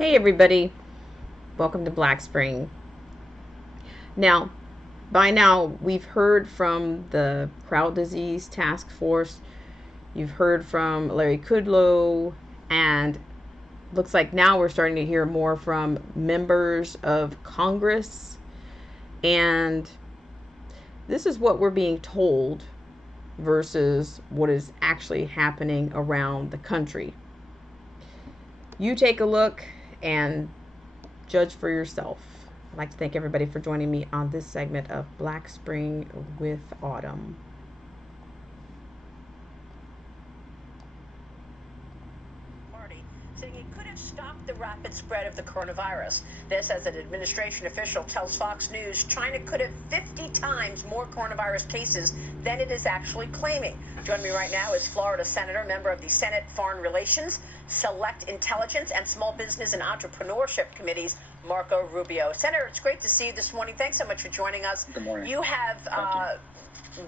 Hey everybody, welcome to Black Spring. Now, by now we've heard from the Crowd Disease Task Force, you've heard from Larry Kudlow, and looks like now we're starting to hear more from members of Congress. And this is what we're being told versus what is actually happening around the country. You take a look and judge for yourself. I'd like to thank everybody for joining me on this segment of Black Spring with Autumn. Saying it could have stopped the rapid spread of the coronavirus. This, as an administration official tells Fox News, China could have 50 times more coronavirus cases than it is actually claiming. Joining me right now is Florida Senator, member of the Senate Foreign Relations, Select Intelligence, and Small Business and Entrepreneurship Committees, Marco Rubio. Senator, it's great to see you this morning. Thanks so much for joining us. Good morning. You have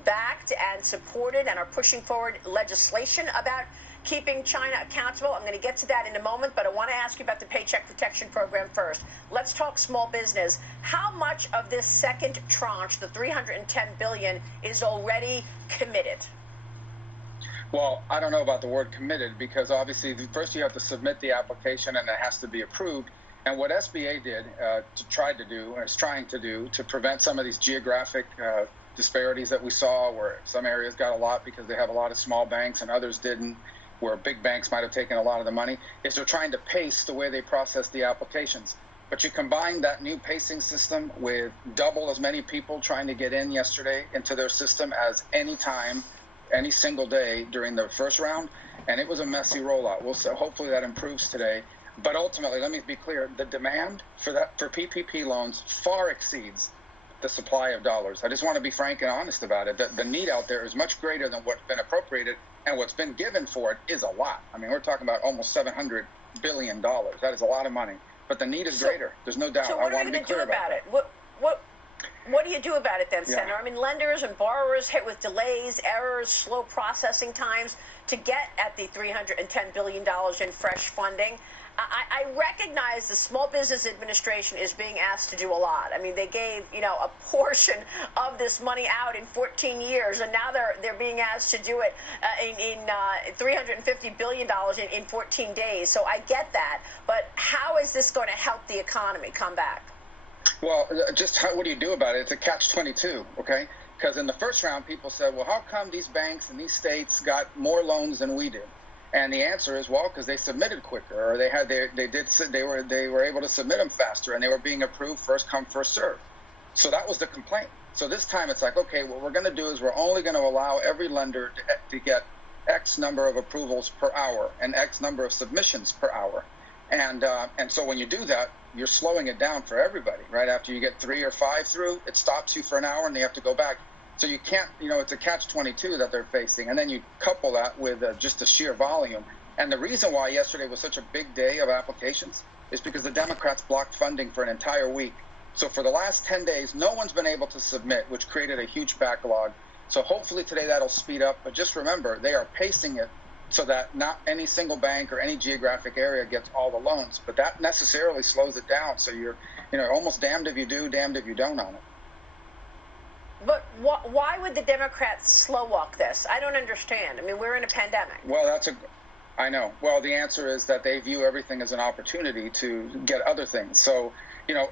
backed and supported and are pushing forward legislation about keeping China accountable. I'm going to get to that in a moment, but I want to ask you about the Paycheck Protection Program first. Let's talk small business. How much of this second tranche, the $310 billion, is already committed? Well, I don't know about the word committed, because obviously first you have to submit the application and it has to be approved. And what SBA did is trying to do to prevent some of these geographic disparities that we saw, where some areas got a lot because they have a lot of small banks and others didn't, where big banks might have taken a lot of the money, is they're trying to pace the way they process the applications. But you combine that new pacing system with double as many people trying to get in yesterday into their system as any time, any single day during the first round, and it was a messy rollout. Hopefully that improves today. But ultimately, let me be clear, the demand for PPP loans far exceeds the supply of dollars. I just want to be frank and honest about it. The need out there is much greater than what's been appropriated, and what's been given for it is a lot. I mean, we're talking about almost $700 billion. That is a lot of money, but the need is greater. There's no doubt. So what are we going to do about it? What do you do about it then, Senator? I mean, lenders and borrowers hit with delays, errors, slow processing times to get at the $310 billion in fresh funding. I recognize the Small Business Administration is being asked to do a lot. I mean, they gave, a portion of this money out in 14 years, and now they're being asked to do it in $350 billion in 14 days. So I get that. But how is this going to help the economy come back? Well, what do you do about it? It's a catch-22, okay? Because in the first round, people said, well, how come these banks and these states got more loans than we did? And the answer is, well, because they submitted quicker, or they were able to submit them faster, and they were being approved first come, first serve. So that was the complaint. So this time it's like, okay, what we're going to do is we're only going to allow every lender to get X number of approvals per hour and X number of submissions per hour. And so when you do that, you're slowing it down for everybody. Right after you get 3 or 5 through, it stops you for an hour and they have to go back. So you can't, it's a catch-22 that they're facing. And then you couple that with just the sheer volume. And the reason why yesterday was such a big day of applications is because the Democrats blocked funding for an entire week. So for the last 10 days, no one's been able to submit, which created a huge backlog. So hopefully today that'll speed up. But just remember, they are pacing it so that not any single bank or any geographic area gets all the loans. But that necessarily slows it down. So you're, almost damned if you do, damned if you don't on it. But why would the Democrats slow walk this? I don't understand. I mean, we're in a pandemic. Well, I know. Well, the answer is that they view everything as an opportunity to get other things. So,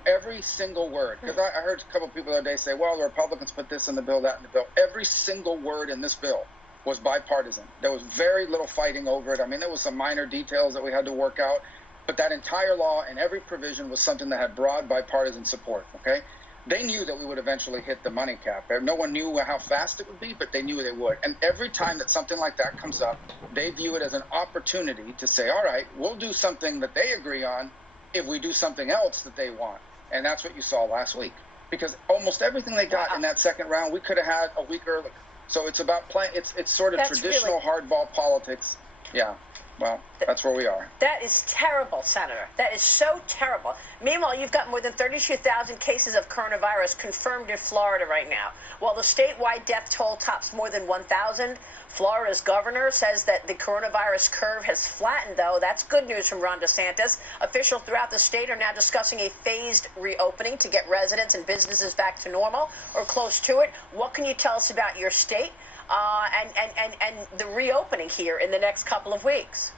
every single word, because I heard a couple of people the other day say, well, the Republicans put this in the bill, that in the bill. Every single word in this bill was bipartisan. There was very little fighting over it. I mean, there was some minor details that we had to work out, but that entire law and every provision was something that had broad bipartisan support, okay? They knew that we would eventually hit the money cap. No one knew how fast it would be, but they knew they would. And every time that something like that comes up, they view it as an opportunity to say, all right, we'll do something that they agree on if we do something else that they want. And that's what you saw last week. Because almost everything they got in that second round, we could have had a week earlier. So it's about playing. It's sort of traditional hardball politics. Yeah. well, that's where we are. That is terrible, Senator. That is so terrible. Meanwhile, you've got more than 32,000 cases of coronavirus confirmed in Florida right now. While the statewide death toll tops more than 1,000, Florida's governor says that the coronavirus curve has flattened, though. That's good news from Ron DeSantis. Officials throughout the state are now discussing a phased reopening to get residents and businesses back to normal or close to it. What can you tell us about your state and the reopening here in the next couple of weeks?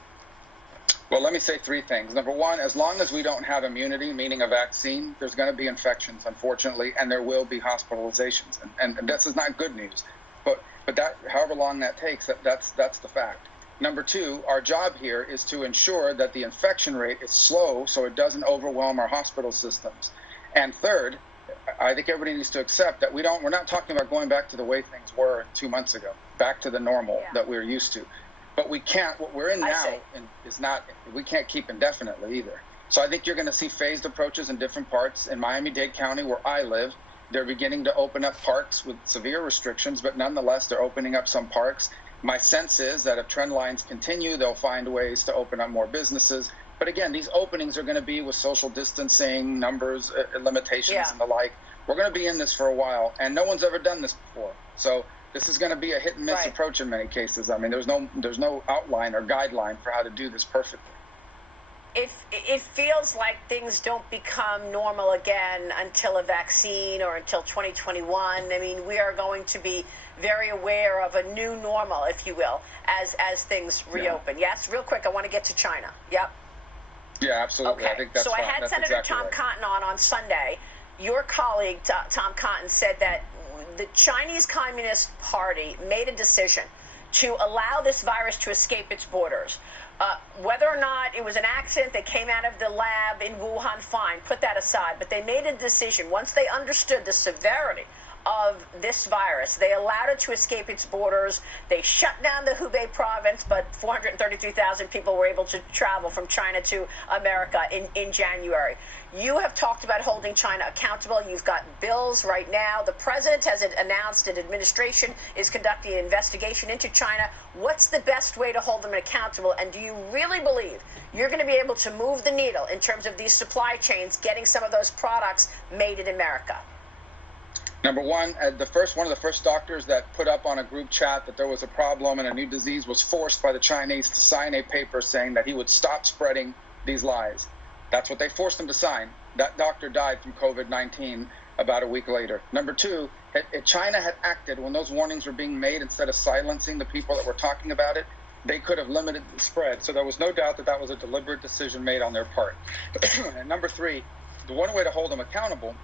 Well, let me say three things. Number one, as long as we don't have immunity, meaning a vaccine, there's going to be infections, unfortunately, and there will be hospitalizations. And this is not good news. But that, however long that takes, that's the fact. Number two, our job here is to ensure that the infection rate is slow so it doesn't overwhelm our hospital systems. And third, I think everybody needs to accept that we're not talking about going back to the way things were 2 months ago, back to the normal that we were used to. But we can't, what we're in now is not, we can't keep indefinitely either. So I think you're going to see phased approaches in different parts. In Miami-Dade County, where I live, they're beginning to open up parks with severe restrictions, but nonetheless, they're opening up some parks. My sense is that if trend lines continue, they'll find ways to open up more businesses. But again, these openings are going to be with social distancing, numbers, limitations, and the like. We're going to be in this for a while, and no one's ever done this before. So this is going to be a hit and miss approach in many cases. I mean, there's no outline or guideline for how to do this perfectly. It feels like things don't become normal again until a vaccine or until 2021. I mean, we are going to be very aware of a new normal, if you will, as things reopen. Yes, real quick, I want to get to China. Yep. Yeah, absolutely. Okay. I think that's so fine. I had That's Senator exactly Tom right. Cotton on Sunday. Your colleague, Tom Cotton, said that the Chinese Communist Party made a decision to allow this virus to escape its borders. Whether or not it was an accident that came out of the lab in Wuhan, fine, put that aside. But they made a decision. Once they understood the severity of this virus, they allowed it to escape its borders. They shut down the Hubei province, but 433,000 people were able to travel from China to America in January. You have talked about holding China accountable. You've got bills right now. The president has announced an administration is conducting an investigation into China. What's the best way to hold them accountable? And do you really believe you're going to be able to move the needle in terms of these supply chains, getting some of those products made in America? Number one, one of the first doctors that put up on a group chat that there was a problem and a new disease was forced by the Chinese to sign a paper saying that he would stop spreading these lies. That's what they forced him to sign. That doctor died from COVID-19 about a week later. Number two, if China had acted when those warnings were being made, instead of silencing the people that were talking about it, they could have limited the spread. So there was no doubt that that was a deliberate decision made on their part. And number three, the one way to hold them accountable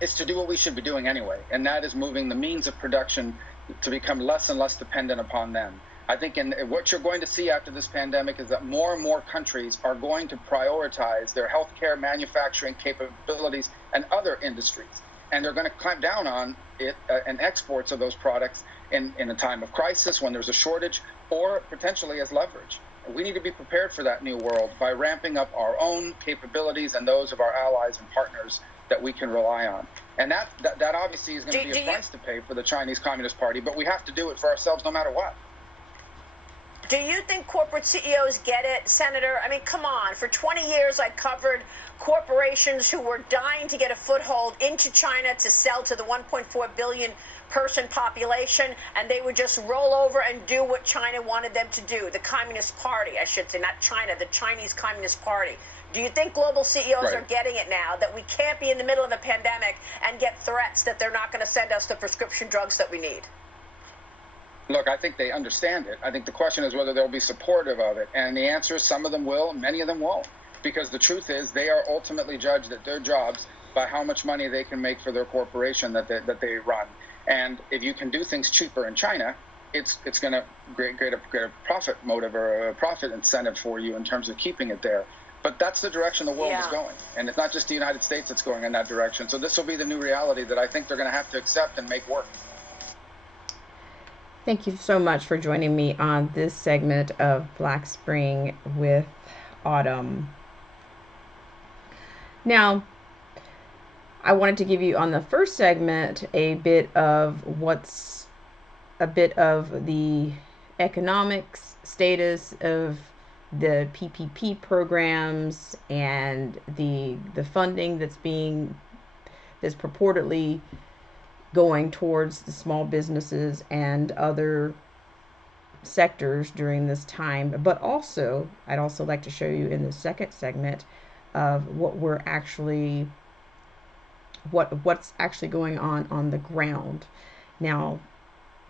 is to do what we should be doing anyway, and that is moving the means of production to become less and less dependent upon them. I think what you're going to see after this pandemic is that more and more countries are going to prioritize their healthcare, manufacturing capabilities, and other industries. And they're going to clamp down on it and exports of those products in a time of crisis when there's a shortage, or potentially as leverage. We need to be prepared for that new world by ramping up our own capabilities and those of our allies and partners that we can rely on. And that obviously is going to be a price to pay for the Chinese Communist Party, but we have to do it for ourselves no matter what. Do you think corporate CEOs get it, Senator? I mean, come on. For 20 years, I covered corporations who were dying to get a foothold into China to sell to the 1.4 billion person population, and they would just roll over and do what China wanted them to do. The Communist Party, I should say, not China, the Chinese Communist Party. Do you think global CEOs are getting it now, that we can't be in the middle of a pandemic and get threats that they're not going to send us the prescription drugs that we need? Look, I think they understand it. I think the question is whether they'll be supportive of it. And the answer is some of them will, many of them won't. Because the truth is they are ultimately judged at their jobs by how much money they can make for their corporation that they run. And if you can do things cheaper in China, it's going to create a profit motive or a profit incentive for you in terms of keeping it there. But that's the direction the world is going. And it's not just the United States that's going in that direction. So this will be the new reality that I think they're going to have to accept and make work. Thank you so much for joining me on this segment of Black Spring with Autumn. Now, I wanted to give you on the first segment a bit of the economics status of the PPP programs and the funding that's purportedly going towards the small businesses and other sectors during this time. But also, I'd also like to show you in the second segment of what's actually going on the ground. Now,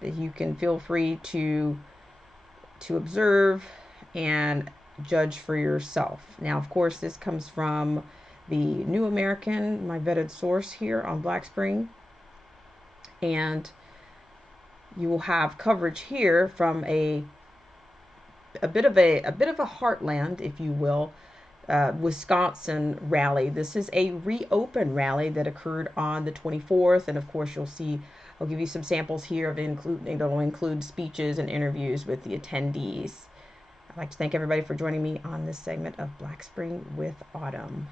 you can feel free to observe and judge for yourself. Now, of course, this comes from the New American, my vetted source here on Black Spring, and you will have coverage here from a bit of a heartland, if you will, Wisconsin rally. This is a reopen rally that occurred on the 24th, and of course you'll see, I'll give you some samples here of it'll include speeches and interviews with the attendees. I'd like to thank everybody for joining me on this segment of Black Spring with Autumn.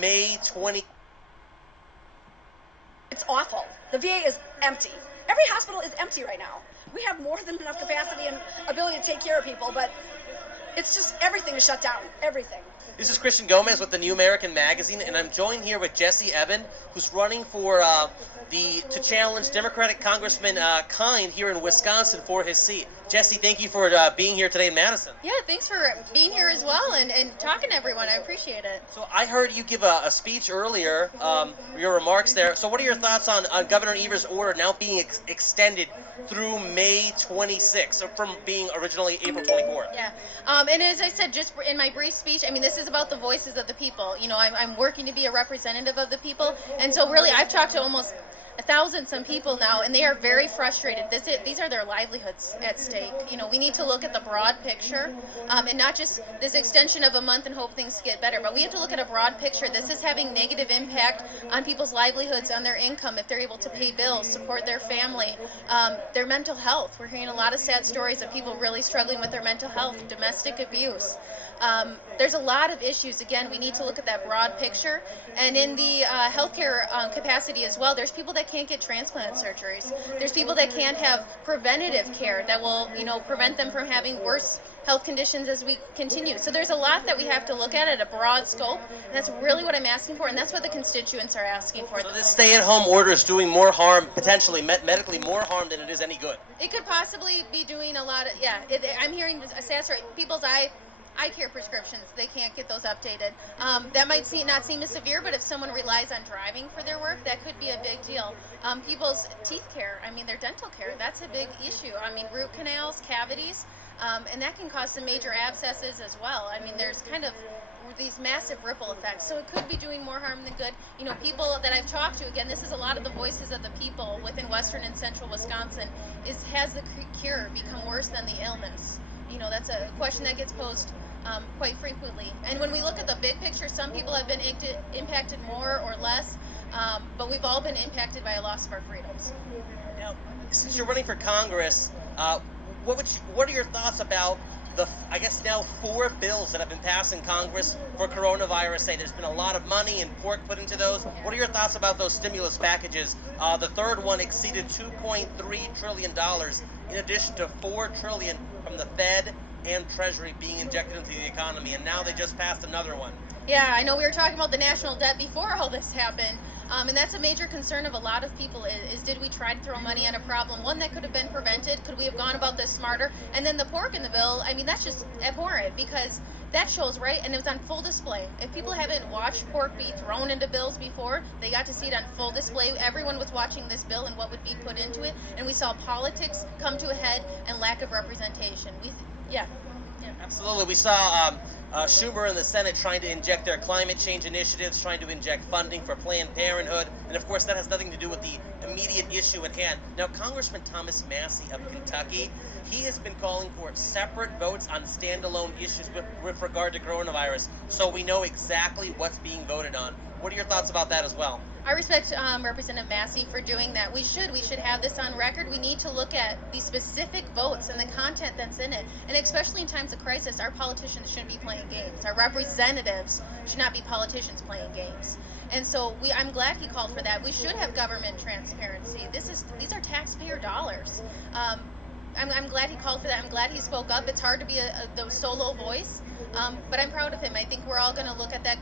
May 20. It's awful. The VA is empty. Every hospital is empty right now. We have more than enough capacity and ability to take care of people, but it's just everything is shut down. Everything. This is Christian Gomez with the New American Magazine, and I'm joined here with Jesse Eben, who's running for to challenge Democratic Congressman Kind here in Wisconsin for his seat. Jesse, thank you for being here today in Madison. Yeah, thanks for being here as well and talking to everyone. I appreciate it. So I heard you give a speech earlier, your remarks there. So what are your thoughts on Governor Evers' order now being extended through May 26th, so from being originally April 24th? Yeah, and as I said just in my brief speech, I mean, this is about the voices of the people. You know, I'm working to be a representative of the people, and so really I've talked to almost 1,000 some people now, and they are very frustrated. These are their livelihoods at stake. You know, we need to look at the broad picture, and not just this extension of a month and hope things get better, but we have to look at a broad picture. This is having negative impact on people's livelihoods, on their income, if they're able to pay bills, support their family, their mental health. We're hearing a lot of sad stories of people really struggling with their mental health, domestic abuse. There's a lot of issues. Again, we need to look at that broad picture. And in the healthcare capacity as well, there's people that can't get transplant surgeries. There's people that can't have preventative care that will, you know, prevent them from having worse health conditions as we continue. So there's a lot that we have to look at a broad scope, and that's really what I'm asking for, and that's what the constituents are asking for. So this stay-at-home order is doing more harm, potentially medically more harm than it is any good. It could possibly be doing a lot of, I'm hearing a sad story. People's eye care prescriptions, they can't get those updated. That might not seem as severe, but if someone relies on driving for their work, that could be a big deal. People's teeth care, I mean, their dental care, that's a big issue. I mean, root canals, cavities, and that can cause some major abscesses as well. I mean, there's kind of these massive ripple effects, so it could be doing more harm than good. You know, people that I've talked to, again, this is a lot of the voices of the people within western and central Wisconsin, has the cure become worse than the illness? You know, that's a question that gets posed quite frequently. And when we look at the big picture, some people have been impacted more or less, but we've all been impacted by a loss of our freedoms. Now, since you're running for Congress, what are your thoughts about the, I guess now 4 bills that have been passed in Congress for coronavirus? Say there's been a lot of money and pork put into those. What are your thoughts about those stimulus packages? The third one exceeded $2.3 trillion, in addition to $4 trillion from the Fed and Treasury being injected into the economy, and now they just passed another one. Yeah, I know we were talking about the national debt before all this happened, and that's a major concern of a lot of people is did we try to throw money on a problem, one that could have been prevented? Could we have gone about this smarter? And then the pork in the bill, I mean, that's just abhorrent, because that shows, right, and it was on full display. If people haven't watched pork be thrown into bills before, they got to see it on full display. Everyone was watching this bill and what would be put into it, and we saw politics come to a head and lack of representation. Yeah. Absolutely. We saw Schumer in the Senate trying to inject their climate change initiatives, trying to inject funding for Planned Parenthood, and of course that has nothing to do with the immediate issue at hand. Now, Congressman Thomas Massey of Kentucky, he has been calling for separate votes on standalone issues with regard to coronavirus, so we know exactly what's being voted on. What are your thoughts about that as well? I respect Representative Massey for doing that. We should have this on record. We need to look at the specific votes and the content that's in it. And especially in times of crisis, our politicians shouldn't be playing games. Our representatives should not be politicians playing games. And so I'm glad he called for that. We should have government transparency. These are taxpayer dollars. I'm glad he called for that. I'm glad he spoke up. It's hard to be the solo voice, but I'm proud of him. I think we're all going to look at that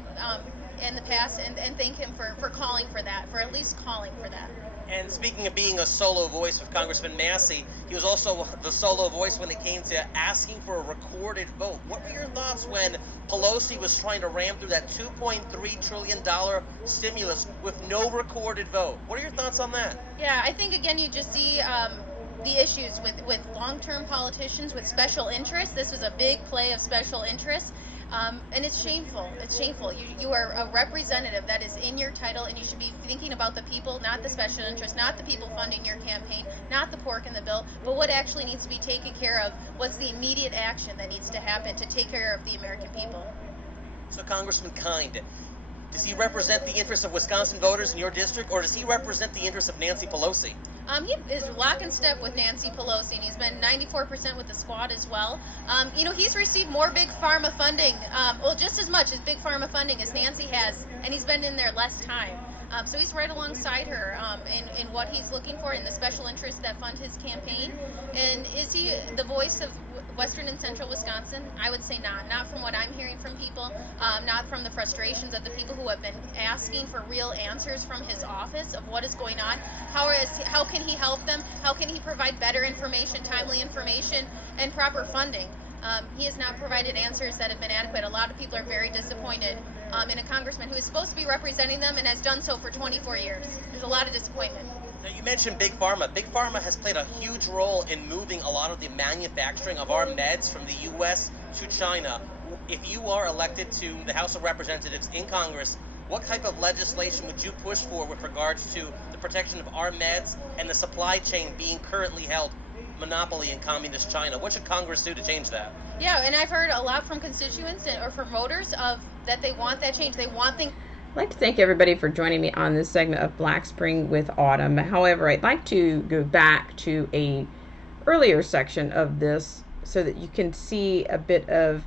in the past and thank him for calling for that, for at least calling for that. And speaking of being a solo voice with Congressman Massey, he was also the solo voice when it came to asking for a recorded vote. What were your thoughts when Pelosi was trying to ram through that $2.3 trillion stimulus with no recorded vote? What are your thoughts on that? Yeah, I think, again, you just see the issues with long-term politicians, with special interests. This was a big play of special interests. And it's shameful. It's shameful. You are a representative. That is in your title, and you should be thinking about the people, not the special interests, not the people funding your campaign, not the pork in the bill, but what actually needs to be taken care of. What's the immediate action that needs to happen to take care of the American people? So, Congressman Kind, does he represent the interests of Wisconsin voters in your district, or does he represent the interests of Nancy Pelosi? He is lock and step with Nancy Pelosi, and he's been 94% with the squad as well. He's received more big pharma funding, just as much as big pharma funding as Nancy has, and he's been in there less time. So he's right alongside her in what he's looking for in the special interests that fund his campaign. And is he the voice of Western and Central Wisconsin? I would say not. Not from what I'm hearing from people, not from the frustrations of the people who have been asking for real answers from his office of what is going on. How can he help them? How can he provide better information, timely information, and proper funding? He has not provided answers that have been adequate. A lot of people are very disappointed in a congressman who is supposed to be representing them and has done so for 24 years. There's a lot of disappointment. Now, you mentioned Big Pharma. Big Pharma has played a huge role in moving a lot of the manufacturing of our meds from the U.S. to China. If you are elected to the House of Representatives in Congress, what type of legislation would you push for with regards to the protection of our meds and the supply chain being currently held monopoly in communist China? What should Congress do to change that? Yeah, and I've heard a lot from constituents or from voters of that they want that change. They want things. I'd like to thank everybody for joining me on this segment of Black Spring with Autumn. However, I'd like to go back to a earlier section of this so that you can see a bit of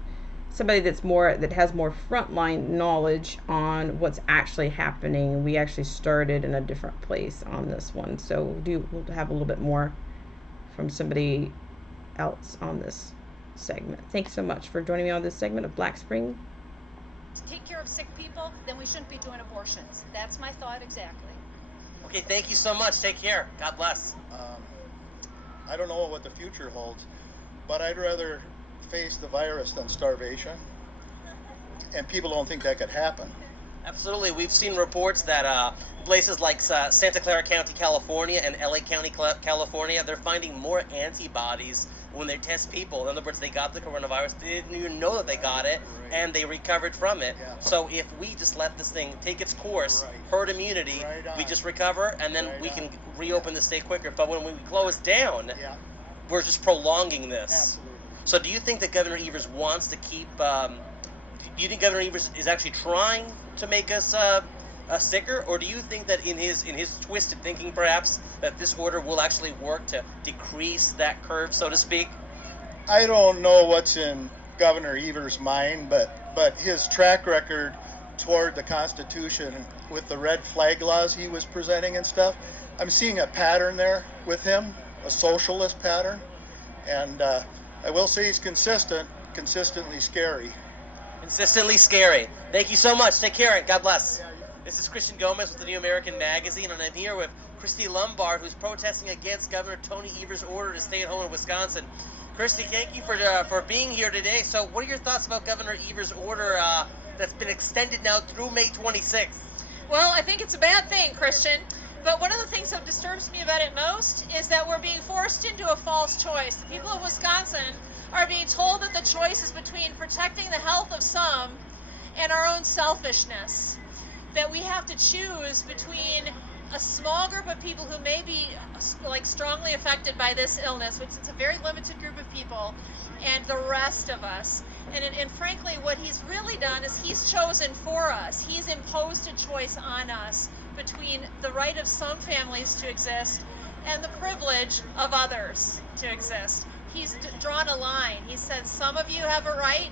somebody that has more frontline knowledge on what's actually happening. We actually started in a different place on this one, so we'll have a little bit more from somebody else on this segment. Thanks so much for joining me on this segment of Black Spring. To take care of sick people, then we shouldn't be doing abortions. That's my thought exactly. Okay, thank you so much. Take care. God bless. I don't know what the future holds, but I'd rather face the virus than starvation. And people don't think that could happen. Absolutely. We've seen reports that places like Santa Clara County, California, and LA County, California, they're finding more antibodies when they test people. In other words, they got the coronavirus, they didn't even know that they got it, and they recovered from it. Yeah. So if we just let this thing take its course, herd immunity, we just recover, and then we can reopen the state quicker. But when we close down, we're just prolonging this. Absolutely. So do you think that Governor Evers wants to keep... do you think Governor Evers is actually trying to make us sicker, or do you think that in his twisted thinking, perhaps, that this order will actually work to decrease that curve, so to speak? I don't know what's in Governor Evers' mind, but his track record toward the Constitution with the red flag laws he was presenting and stuff, I'm seeing a pattern there with him, a socialist pattern, and I will say he's consistently scary. Consistently scary. Thank you so much. Take care and God bless. This is Christian Gomez with the New American Magazine, and I'm here with Christy Lombard, who's protesting against Governor Tony Evers' order to stay at home in Wisconsin. Christy, thank you for being here today. So what are your thoughts about Governor Evers' order that's been extended now through May 26th? Well, I think it's a bad thing, Christian. But one of the things that disturbs me about it most is that we're being forced into a false choice. The people of Wisconsin are being told that the choice is between protecting the health of some and our own selfishness. That we have to choose between a small group of people who may be strongly affected by this illness, which is a very limited group of people, and the rest of us. And frankly, what he's really done is he's chosen for us. He's imposed a choice on us between the right of some families to exist and the privilege of others to exist. He's drawn a line. He said, some of you have a right,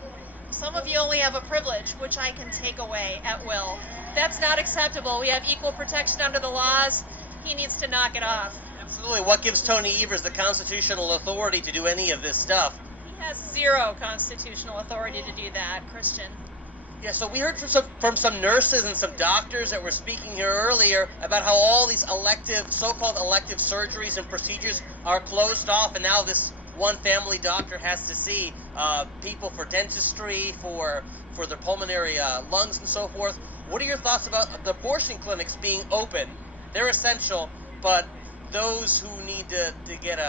some of you only have a privilege, which I can take away at will. That's not acceptable. We have equal protection under the laws. He needs to knock it off. Absolutely. What gives Tony Evers the constitutional authority to do any of this stuff? He has zero constitutional authority to do that, Christian. Yeah, so we heard from some nurses and some doctors that were speaking here earlier about how all these so-called elective surgeries and procedures are closed off, and now this one family doctor has to see people for dentistry, for their pulmonary lungs and so forth. What are your thoughts about the abortion clinics being open? They're essential, but those who need to get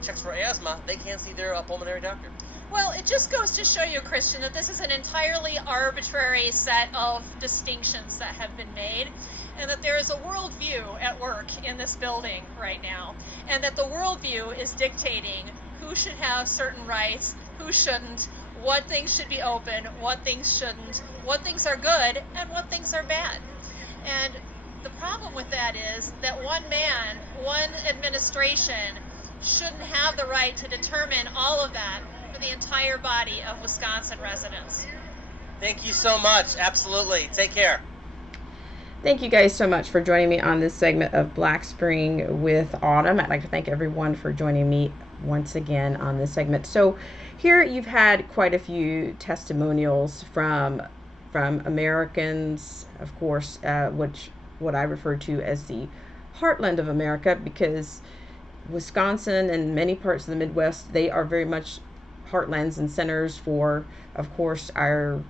checks for asthma, they can't see their pulmonary doctor. Well, it just goes to show you, Christian, that this is an entirely arbitrary set of distinctions that have been made, and that there is a worldview at work in this building right now, and that the worldview is dictating who should have certain rights, who shouldn't, what things should be open, what things shouldn't, what things are good, and what things are bad. And the problem with that is that one man, one administration, shouldn't have the right to determine all of that for the entire body of Wisconsin residents. Thank you so much. Absolutely. Take care. Thank you guys so much for joining me on this segment of Black Spring with Autumn. I'd like to thank everyone for joining me once again on this segment. So here you've had quite a few testimonials from Americans, of course, what I refer to as the heartland of America, because Wisconsin and many parts of the Midwest, they are very much heartlands and centers for, of course, our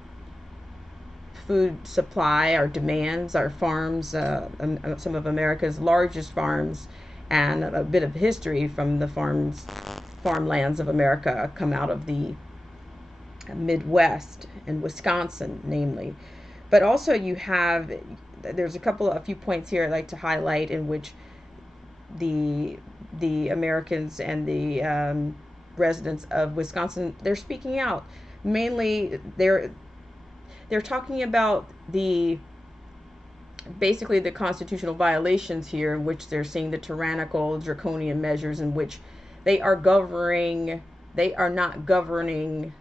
food supply, our demands, our farms, some of America's largest farms, and a bit of history from the farmlands of America come out of the Midwest and Wisconsin, namely. But also there's a few points here I'd like to highlight in which the Americans and the residents of Wisconsin, they're speaking out. Mainly, they're talking about basically the constitutional violations here, in which they're seeing the tyrannical, draconian measures in which they are not governing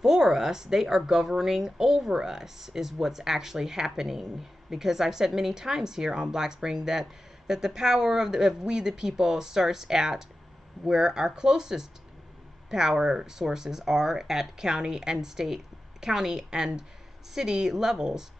for us, they are governing over us, is what's actually happening. Because I've said many times here on Black Spring that the power of we the people starts at where our closest power sources are, at county and city levels.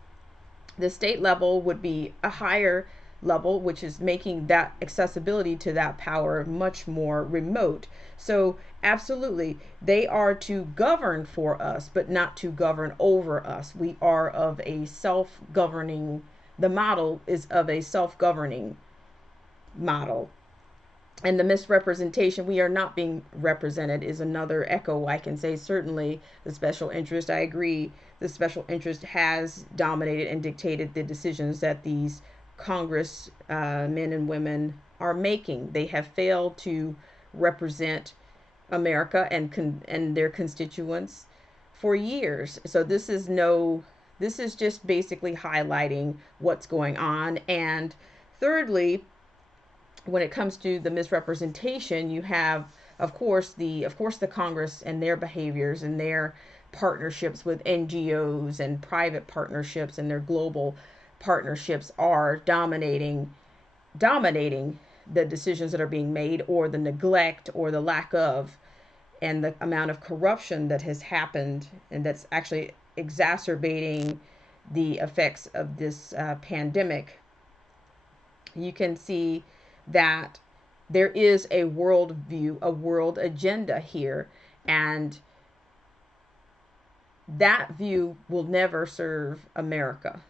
The state level would be a higher level, which is making that accessibility to that power much more remote. So absolutely, they are to govern for us, but not to govern over us. We are of a self-governing, the model is of a self-governing model. And the misrepresentation, we are not being represented, is another echo I can say. Certainly the special interest, I agree, the special interest has dominated and dictated the decisions that these Congress men and women are making. They have failed to represent America and their constituents for years. So this is just basically highlighting what's going on. And thirdly, when it comes to the misrepresentation, you have, of course, the Congress and their behaviors and their partnerships with NGOs and private partnerships and their global partnerships are dominating the decisions that are being made, or the neglect or the lack of, and the amount of corruption that has happened, and that's actually exacerbating the effects of this pandemic. You can see that there is a world view, a world agenda here, and that view will never serve America.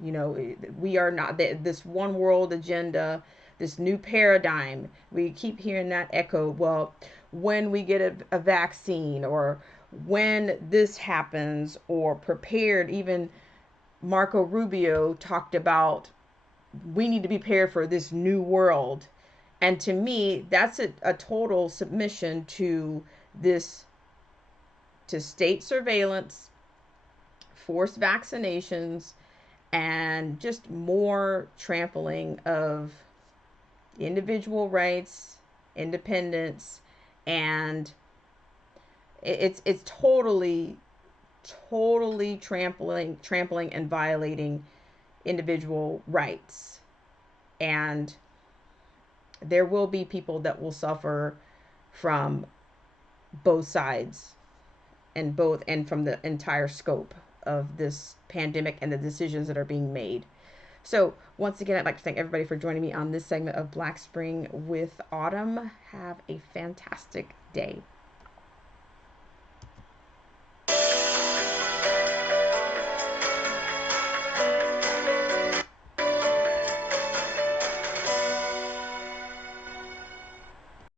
You know, we are not this one world agenda, this new paradigm. We keep hearing that echo. Well, when we get a vaccine, or when this happens, or prepared, even Marco Rubio talked about we need to be prepared for this new world. And to me, that's a total submission to state surveillance, forced vaccinations, and just more trampling of individual rights, independence, and it's totally trampling and violating individual rights. And there will be people that will suffer from both sides and from the entire scope of this pandemic and the decisions that are being made. So once again, I'd like to thank everybody for joining me on this segment of Black Spring with Autumn. Have a fantastic day.